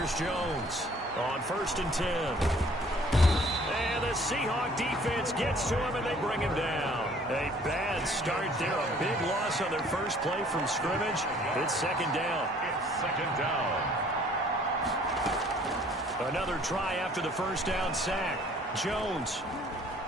Here's Jones on 1st and 10. And the Seahawk defense gets to him, and they bring him down. A bad start there. A big loss on their first play from scrimmage. It's 2nd down. It's 2nd down. Another try after the 1st down sack. Jones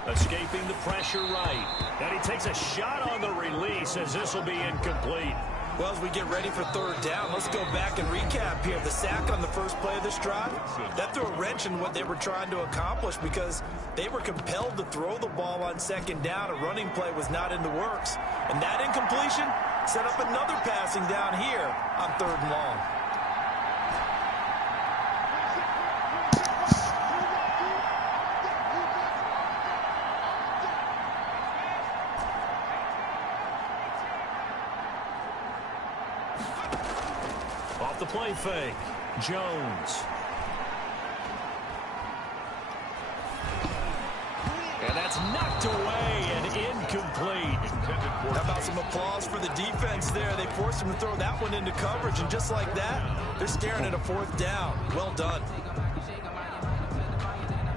escaping the pressure right. And he takes a shot on the release as this will be incomplete. Well, as we get ready for 3rd down, let's go back and recap here. The sack on the first play of this drive, that threw a wrench in what they were trying to accomplish because they were compelled to throw the ball on 2nd down. A running play was not in the works. And that incompletion set up another passing down here on 3rd and long. Off the play fake, Jones. And that's knocked away and incomplete. How about some applause for the defense there? They forced him to throw that one into coverage, and just like that, they're staring at a 4th down. Well done.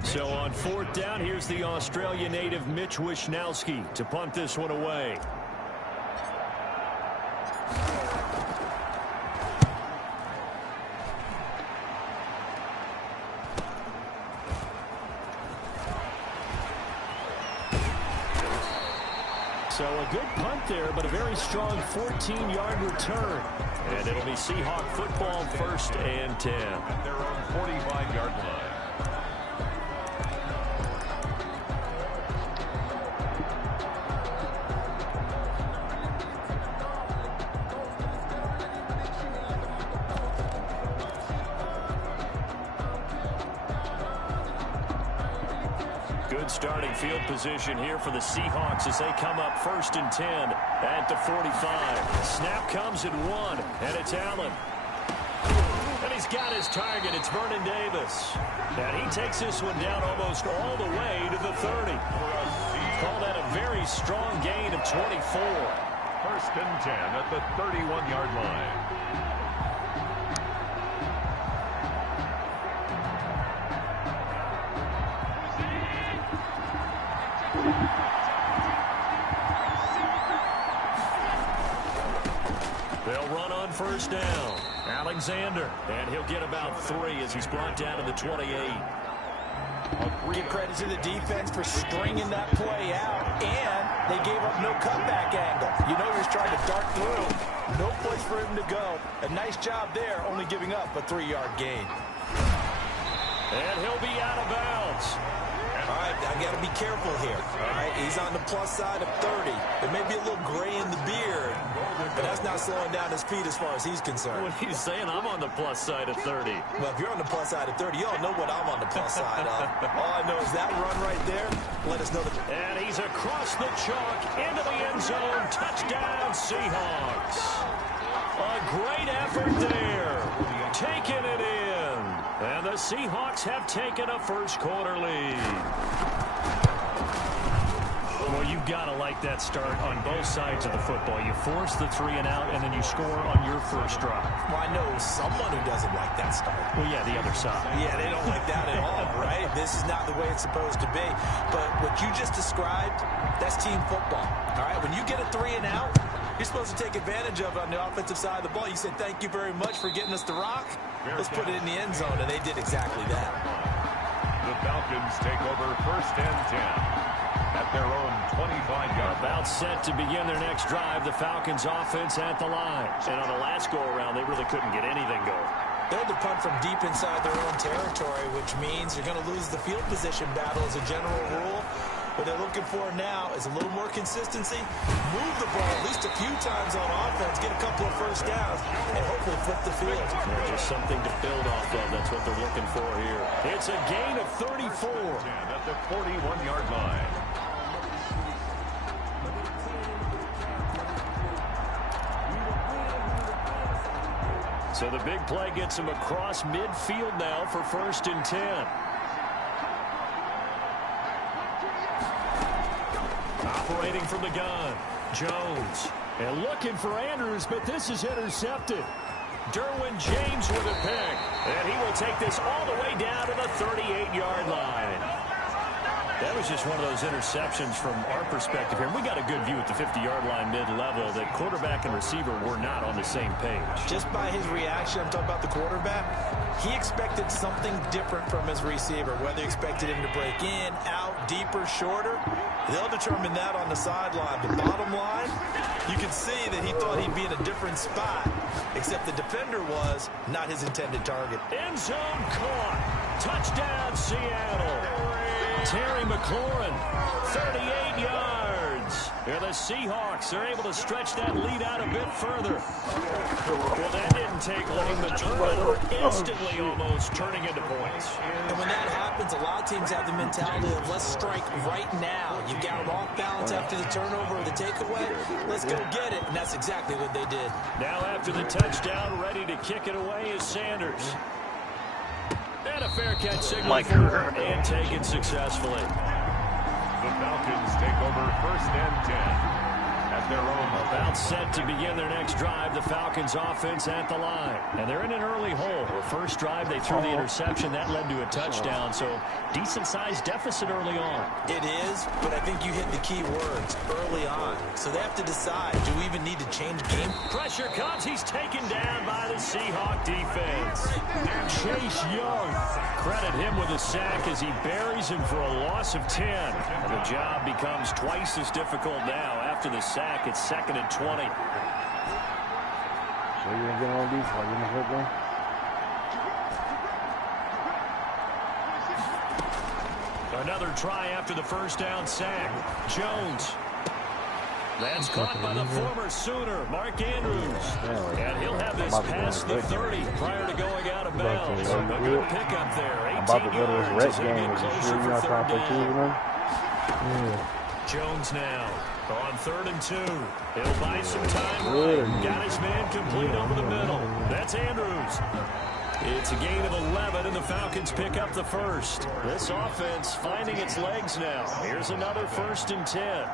So on 4th down, here's the Australia native Mitch Wishnowsky to punt this one away. So a good punt there, but a very strong 14-yard return. And it'll be Seahawk football 1st and 10. At their own 45-yard line. Good starting field position here for the Seahawks as they come up 1st and 10 at the 45. Snap comes at 1, and it's Allen. And he's got his target. It's Vernon Davis. And he takes this one down almost all the way to the 30. Call that a very strong gain of 24. 1st and 10 at the 31-yard line. They'll run on 1st down. Alexander, and he'll get about 3 as he's brought down to the 28. Give credit to the defense for stringing that play out, and they gave up no cutback angle. You know he was trying to dart through. No place for him to go. A nice job there, only giving up a 3-yard gain. And he'll be out of bounds. All right, I got to be careful here. All right, he's on the plus side of 30. There may be a little gray in the beard, but that's not slowing down his feet as far as he's concerned. What are you saying? I'm on the plus side of 30. Well, if you're on the plus side of 30, you don't know what I'm on the plus side of. All I know is that run right there, let us know that. And he's across the chalk into the end zone. Touchdown, Seahawks. A great effort there. Taking it in. And the Seahawks have taken a first-quarter lead. Well, you've got to like that start on both sides of the football. You force the 3 and out, and then you score on your first drive. Well, I know someone who doesn't like that start. Well, yeah, the other side. Yeah, they don't like that at all, right? This is not the way it's supposed to be. But what you just described, that's team football. All right, when you get a 3 and out, you're supposed to take advantage of it on the offensive side of the ball. You said, thank you very much for getting us the rock. Let's put it in the end zone, and they did exactly that. The Falcons take over 1st and 10 at their own 25-yard. About set to begin their next drive. The Falcons offense at the line. And on the last go-around, they really couldn't get anything going. They had to punt from deep inside their own territory, which means you're going to lose the field position battle as a general rule. What they're looking for now is a little more consistency, move the ball at least a few times on offense, get a couple of first downs, and hopefully flip the field. There's just something to build off of. That's what they're looking for here. It's a gain of 34. At the 41-yard line. So the big play gets him across midfield now for 1st and 10. Operating from the gun, Jones. And looking for Andrews, but this is intercepted. Derwin James with a pick. And he will take this all the way down to the 38-yard line. That was just one of those interceptions from our perspective here. We got a good view at the 50-yard line mid-level that quarterback and receiver were not on the same page. Just by his reaction, I'm talking about the quarterback, he expected something different from his receiver, whether he expected him to break in, out, deeper, shorter. They'll determine that on the sideline. But bottom line, you can see that he thought he'd be in a different spot, except the defender was not his intended target. End zone caught. Touchdown, Seattle. Terry McLaurin, 38 yards. And the Seahawks are able to stretch that lead out a bit further. Well, that didn't take long. The turnover instantly almost turning into points. And when that happens, a lot of teams have the mentality of let's strike right now. You got them off balance after the turnover or the takeaway. Let's go get it. And that's exactly what they did. Now after the touchdown, ready to kick it away is Sanders. And a fair catch signal for and taken successfully. The Falcons take over 1st and 10 at their own. About set to begin their next drive. The Falcons offense at the line. And they're in an early hole. The first drive, they threw the interception. That led to a touchdown. So decent-sized deficit early on. It is, but I think you hit the key words early on. So they have to decide, do we even need to change game? Pressure comes. He's taken down by the Seahawk defense. Chase Young. Credit him with a sack as he buries him for a loss of 10. And the job becomes twice as difficult now after the sack. It's 2nd and 20. So you're gonna get on these while you're in the football? Another try after the first down sack. Jones. That's caught by the former Sooner, Mark Andrews. And he'll have this past the 30 prior to going out of bounds. A good pickup there. 18 yards as they get closer for 3rd down. Jones now on 3rd and 2. He'll buy some time right. Got his man complete over the middle. That's Andrews. It's a gain of 11, and the Falcons pick up the first. This offense finding its legs now. Here's another 1st and 10.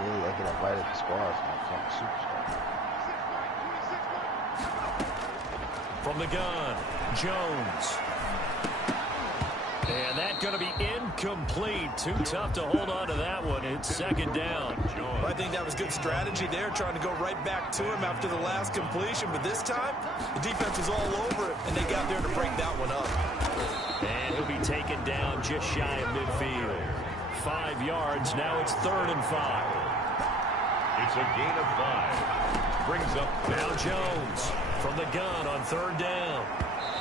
Really, I get invited to spars from the superstar. From the gun, Jones. And that's going to be incomplete. Too tough to hold on to that one. It's 2nd down. Well, I think that was good strategy there, trying to go right back to him after the last completion. But this time, the defense was all over it, and they got there to break that one up. And he'll be taken down just shy of midfield. 5 yards. Now it's 3rd and 5. It's a gain of 5. Brings up now Jones from the gun on 3rd down.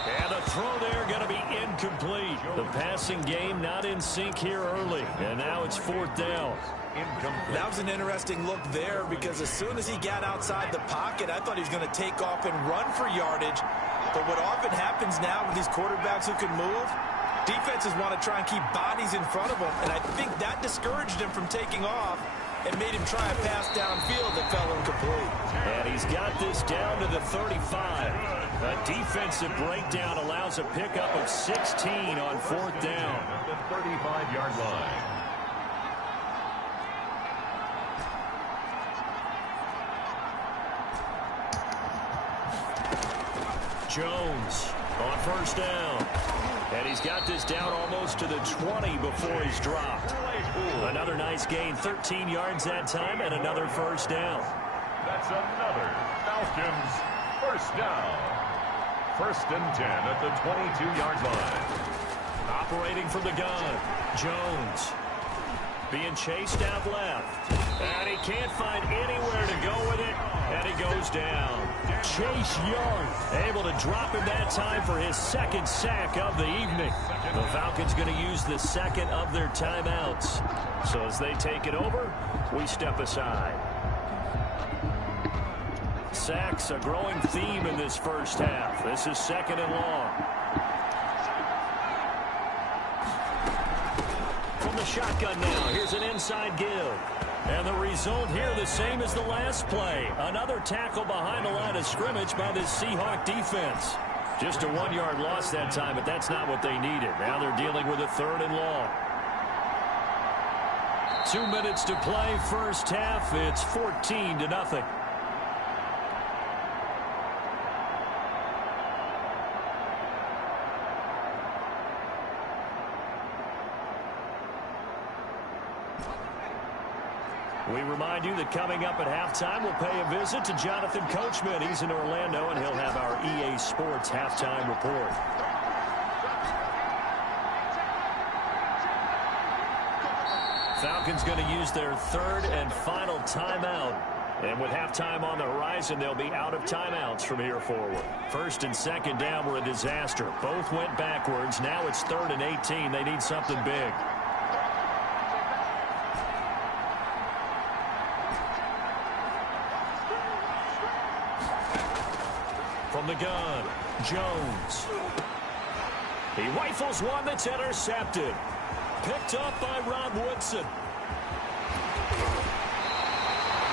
And the throw there going to be incomplete. The passing game not in sync here early. And now it's 4th down. That was an interesting look there because as soon as he got outside the pocket, I thought he was going to take off and run for yardage. But what often happens now with these quarterbacks who can move, defenses want to try and keep bodies in front of them. And I think that discouraged him from taking off and made him try a pass downfield that fell incomplete. And he's got this down to the 35. A defensive breakdown allows a pickup of 16 on 4th down. At the 35-yard line. Jones on 1st down. And he's got this down almost to the 20 before he's dropped. Another nice gain, 13 yards that time, and another 1st down. That's another Falcons 1st down. 1st and 10 at the 22-yard line. Operating from the gun, Jones. Being chased out left. And he can't find anywhere to go with it. And he goes down. Chase Young able to drop him that time for his 2nd sack of the evening. The Falcons going to use the 2nd of their timeouts. So as they take it over, we step aside. Sacks, a growing theme in this first half. This is 2nd and long. From the shotgun now, here's an inside give. And the result here the same as the last play. Another tackle behind the line of scrimmage by this Seahawk defense. Just a 1-yard loss that time, but that's not what they needed. Now they're dealing with a 3rd and long. 2 minutes to play first half. It's 14-0. We remind you that coming up at halftime, we'll pay a visit to Jonathan Coachman. He's in Orlando, and he'll have our EA Sports halftime report. Falcons going to use their third and final timeout. And with halftime on the horizon, they'll be out of timeouts from here forward. First and second down were a disaster. Both went backwards. Now it's 3rd and 18. They need something big. From the gun, Jones. He rifles one that's intercepted. Picked up by Rod Woodson.